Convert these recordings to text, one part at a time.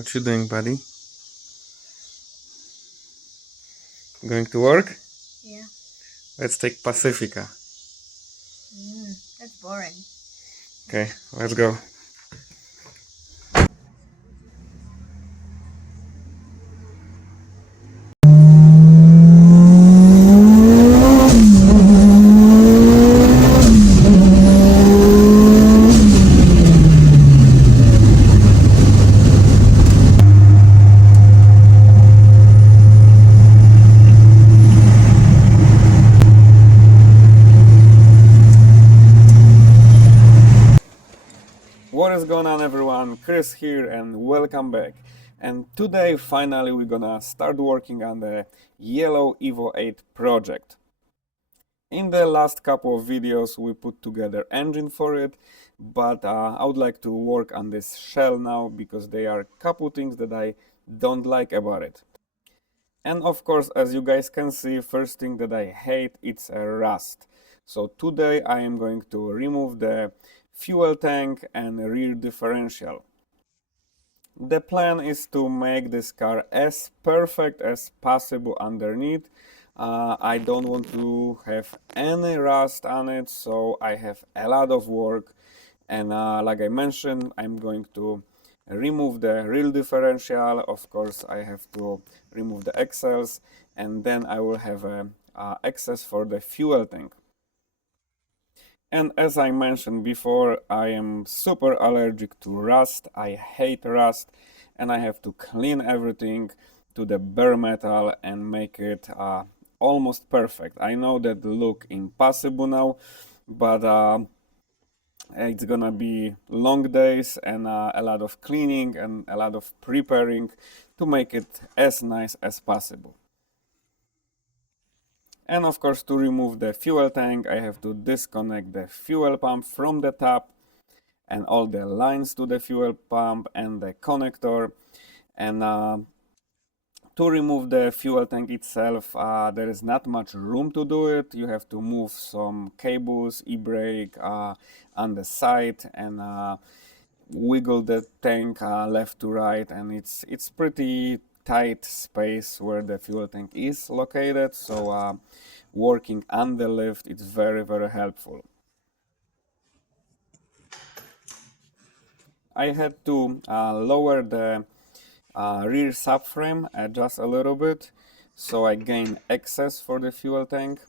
What you doing, buddy? Going to work? Yeah. Let's take Pacifica. That's boring. Okay, let's go. What is going on, everyone? Chris here and welcome back. And today finally we're gonna start working on the Yellow Evo 8 project. In the last couple of videos we put together engine for it, but I would like to work on this shell now because there are a couple things that I don't like about it. And of course, as you guys can see, first thing that I hate, it's a rust. So today I am going to remove the fuel tank and rear differential. The plan is to make this car as perfect as possible underneath. I don't want to have any rust on it, so I have a lot of work. And like I mentioned, I'm going to remove the rear differential. Of course, I have to remove the axles, and then I will have access for the fuel tank. And as I mentioned before, I am super allergic to rust. I hate rust, and I have to clean everything to the bare metal and make it almost perfect. I know that look impossible now, but it's gonna be long days and a lot of cleaning and a lot of preparing to make it as nice as possible. And of course, to remove the fuel tank, I have to disconnect the fuel pump from the top and all the lines to the fuel pump and the connector. And to remove the fuel tank itself, there is not much room to do it. You have to move some cables, e-brake on the side and wiggle the tank left to right, and it's pretty tight space where the fuel tank is located, so working on the lift is very helpful. I had to lower the rear subframe just a little bit, so I gain access for the fuel tank,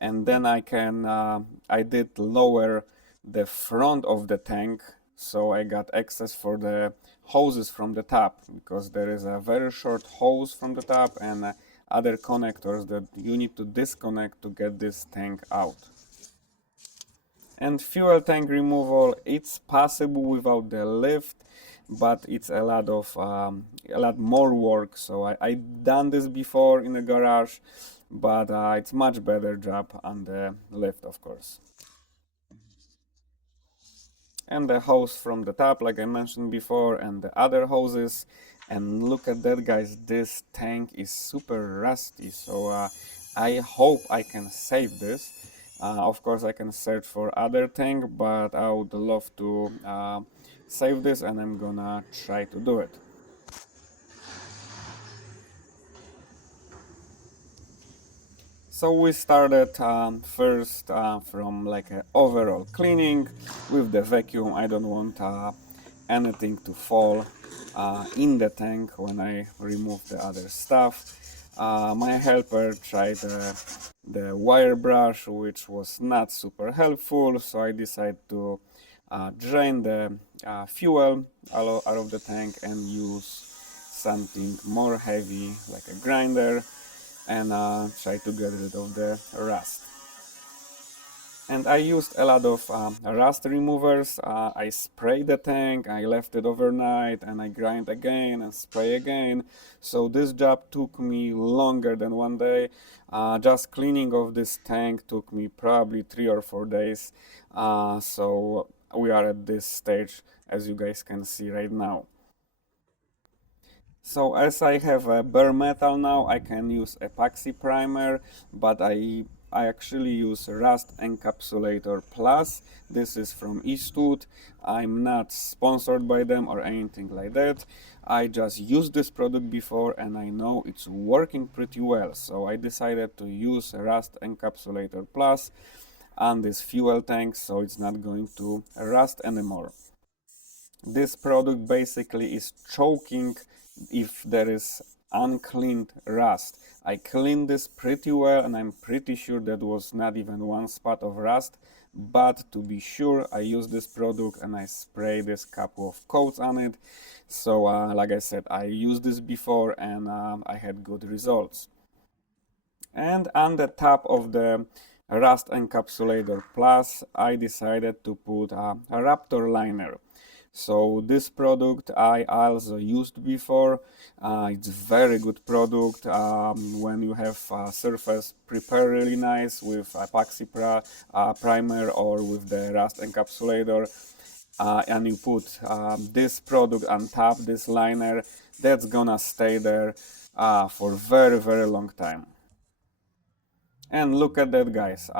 and then I did lower the front of the tank, so I got access for the hoses from the top, because there is a very short hose from the top and other connectors that you need to disconnect to get this tank out. And fuel tank removal, it's possible without the lift, but it's a lot more work. So I done this before in the garage, but it's much better job on the lift, of course. And the hose from the top, like I mentioned before, and the other hoses. And look at that, guys, this tank is super rusty, so I hope I can save this. Of course I can search for other tank, but I would love to save this, and I'm gonna try to do it. So we started first from like an overall cleaning with the vacuum. I don't want anything to fall in the tank when I remove the other stuff. My helper tried the wire brush, which was not super helpful, so I decided to drain the fuel out of the tank and use something more heavy like a grinder and try to get rid of the rust. And I used a lot of rust removers. I sprayed the tank, I left it overnight, and I grind again and spray again. So this job took me longer than one day. Just cleaning of this tank took me probably 3 or 4 days. So we are at this stage, as you guys can see right now. So as I have a bare metal now, I can use epoxy primer, but I I actually use Rust Encapsulator Plus. This is from Eastwood. I'm not sponsored by them or anything like that. I just used this product before and I know it's working pretty well. So I decided to use Rust Encapsulator Plus on this fuel tank so it's not going to rust anymore. This product basically is choking if there is uncleaned rust. I cleaned this pretty well and I'm pretty sure that was not even one spot of rust, but to be sure I use this product and I spray this couple of coats on it. So like I said, I used this before and I had good results. And on the top of the Rust Encapsulator Plus, I decided to put a Raptor liner. So this product I also used before. It's very good product when you have surface prepared really nice with epoxy primer or with the Rust Encapsulator, and you put this product on top, this liner, that's gonna stay there for very long time. And look at that, guys.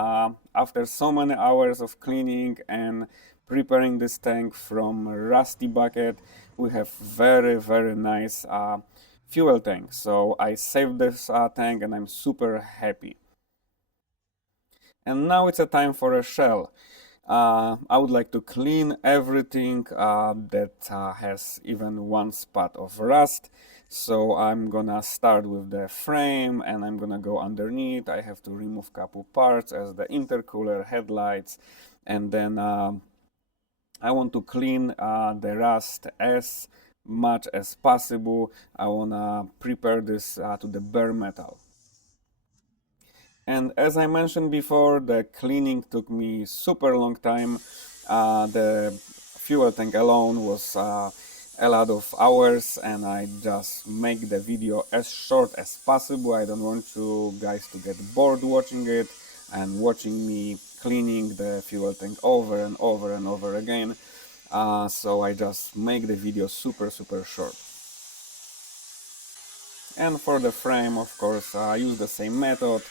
After so many hours of cleaning and preparing this tank from a rusty bucket, we have very nice fuel tank. So I saved this tank and I'm super happy. And now it's a time for a shell. I would like to clean everything that has even one spot of rust. So I'm gonna start with the frame and I'm gonna go underneath. I have to remove couple parts as the intercooler, headlights, and then I want to clean the rust as much as possible. I wanna prepare this to the bare metal. And as I mentioned before, the cleaning took me super long time. The fuel tank alone was a lot of hours and I just make the video as short as possible. I don't want you guys to get bored watching it and watching me cleaning the fuel tank over and over again. So I just make the video super short. And for the frame, of course, I use the same method.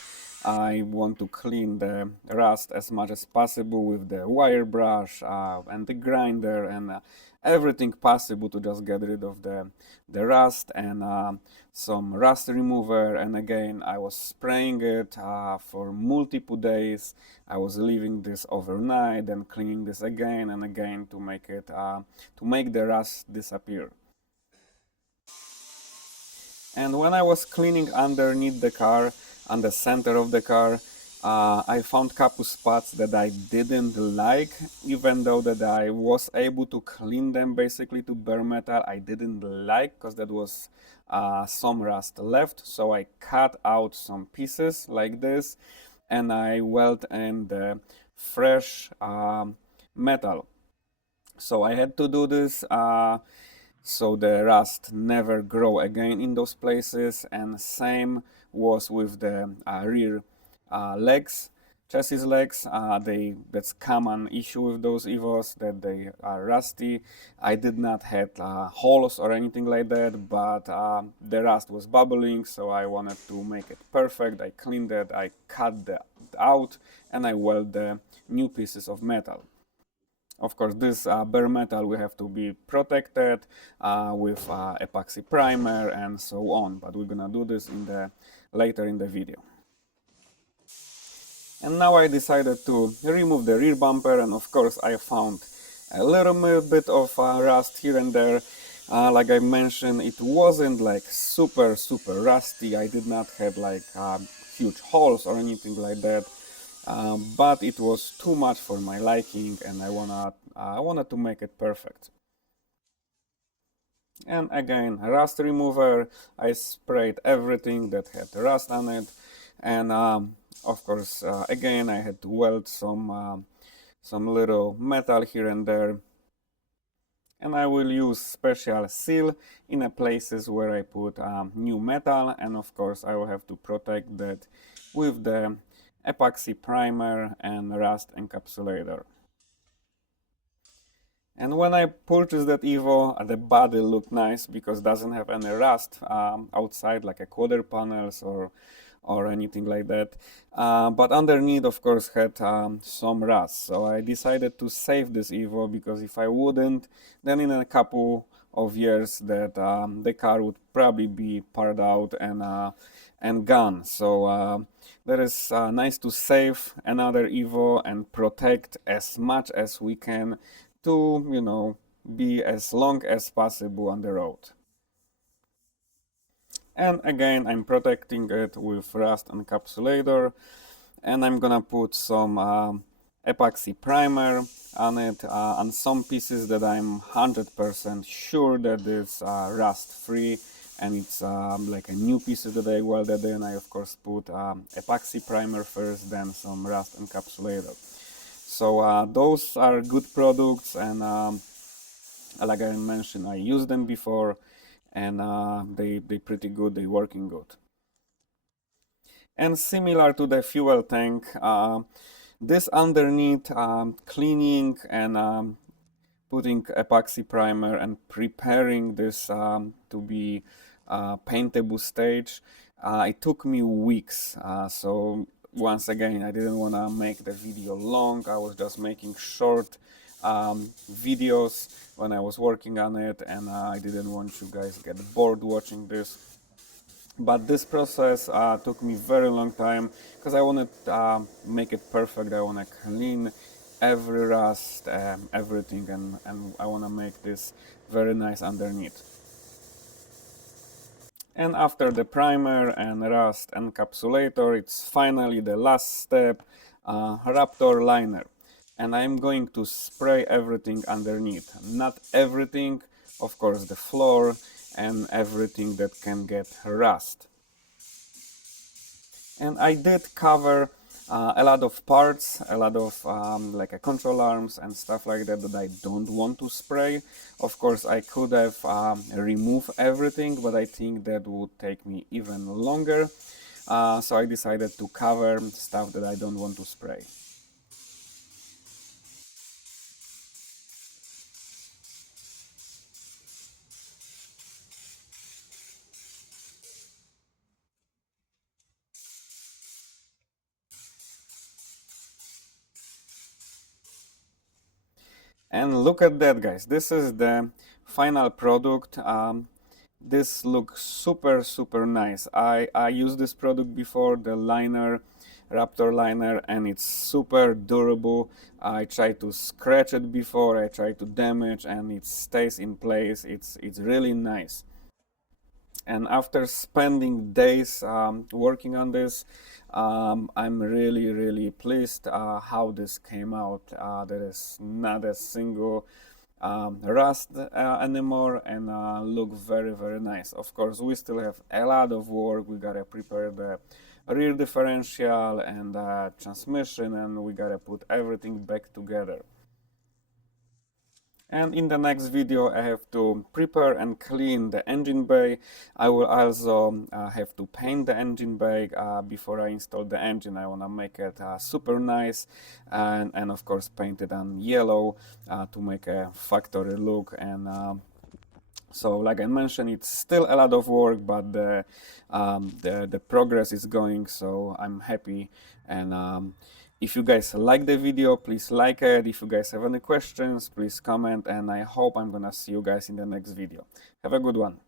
I want to clean the rust as much as possible with the wire brush and the grinder and everything possible to just get rid of the rust and some rust remover. And again, I was spraying it for multiple days. I was leaving this overnight and cleaning this again and again to make it to make the rust disappear. And when I was cleaning underneath the car, on the center of the car, I found couple spots that I didn't like, even though that I was able to clean them basically to bare metal. I didn't like because that was some rust left, so I cut out some pieces like this and I weld in the fresh metal. So I had to do this so the rust never grow again in those places, and same was with the rear legs, chassis legs. That's common issue with those Evos, that they are rusty. I did not have holes or anything like that, but the rust was bubbling, so I wanted to make it perfect. I cleaned it, I cut it out, and I weld the new pieces of metal. Of course, this bare metal will have to be protected with epoxy primer and so on, but we're gonna do this later in the video. And now I decided to remove the rear bumper, and of course I found a little bit of rust here and there. Like I mentioned, it wasn't like super rusty. I did not have like huge holes or anything like that. But it was too much for my liking and I wanted to make it perfect. And again, rust remover, I sprayed everything that had rust on it, and of course again I had to weld some little metal here and there, and I will use special seal in the places where I put new metal, and of course I will have to protect that with the epoxy primer and rust encapsulator. And when I purchased that Evo, the body looked nice because it doesn't have any rust outside, like a quarter panels or anything like that. But underneath, of course, had some rust. So I decided to save this Evo, because if I wouldn't, then in a couple of years that the car would probably be parted out and gone. So that is nice to save another Evo and protect as much as we can to, you know, be as long as possible on the road. And again, I'm protecting it with rust encapsulator, and I'm gonna put some epoxy primer on it, on some pieces that I'm 100% sure that it's rust free, and it's like a new piece that I welded in. I of course put epoxy primer first, then some rust encapsulator. So those are good products, and like I mentioned, I used them before, and they pretty good, they working good. And similar to the fuel tank, this underneath cleaning and putting epoxy primer and preparing this to be paintable stage, it took me weeks. So once again, I didn't want to make the video long. I was just making short videos when I was working on it, and I didn't want you guys get bored watching this. But this process took me very long time, because I wanted to make it perfect. I want to clean every rust, everything, and I want to make this very nice underneath. And after the primer and rust encapsulator, it's finally the last step, Raptor liner. And I'm going to spray everything underneath. Not everything, of course, the floor and everything that can get rust. And I did cover a lot of parts, a lot of like a control arms and stuff like that that I don't want to spray. Of course, I could have removed everything, but I think that would take me even longer. So I decided to cover stuff that I don't want to spray. And look at that, guys. This is the final product. This looks super nice. I used this product before, the liner, Raptor liner, and it's super durable. I tried to scratch it before, I tried to damage, and it stays in place. It's really nice. And after spending days working on this, I'm really pleased how this came out. There is not a single rust anymore, and look very nice. Of course, we still have a lot of work. We gotta prepare the rear differential and transmission, and we gotta put everything back together. And in the next video, I have to prepare and clean the engine bay. I will also have to paint the engine bay before I install the engine. I want to make it super nice, and of course paint it on yellow to make a factory look. And so like I mentioned, it's still a lot of work, but the progress is going, so I'm happy. And if you guys like the video, please like it. If you guys have any questions, please comment, and I hope I'm gonna see you guys in the next video. Have a good one.